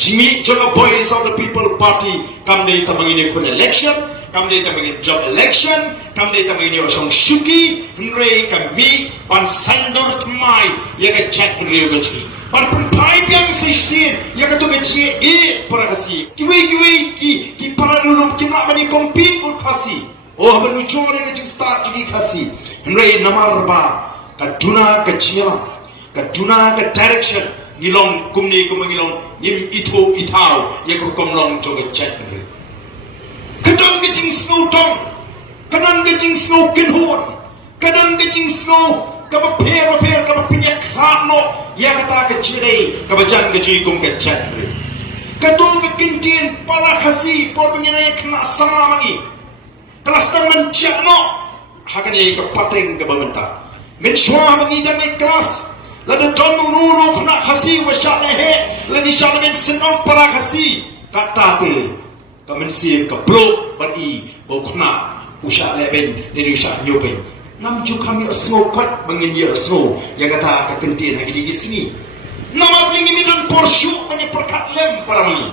Jimmy Jono Boys of the People Party kamde tamangini kun election kamde tamangini job election kamde tamangini osong shuki nre kami pan sandur tmai yaga chat nre gachi pan pai yang sisir yaga to gachi para kasi kiwi ki para dulu kimla mani compete ut kasi oh menuju orang yang start jadi kasi nre namar ba kaduna ke direction ngilong kumni kumangilong yim ito itaw ye ko komlong joge chat ni kadang gijing snow tong kadang gijing snow kinhon kadang gijing snow ka pair ka pinyak hatno ya kata ke chire ka bajang gijing kum ke chat ni kadang ke kintin pala khasi por banyana khna sama mangi kelas tang menjakno hakane ke pateng ke bangenta men shwa mangi dan kelas Lada tonu nunu kena khasi wa syalehe lani syalemen senong para khasi kata te kamensi ke blok bani bau kena usah leben ni usah nyoben nam ju kami asno kwat bangin ya asno yang kata ka kentin hagi di sini nama blingi mi don porsyu bani perkat lem para mi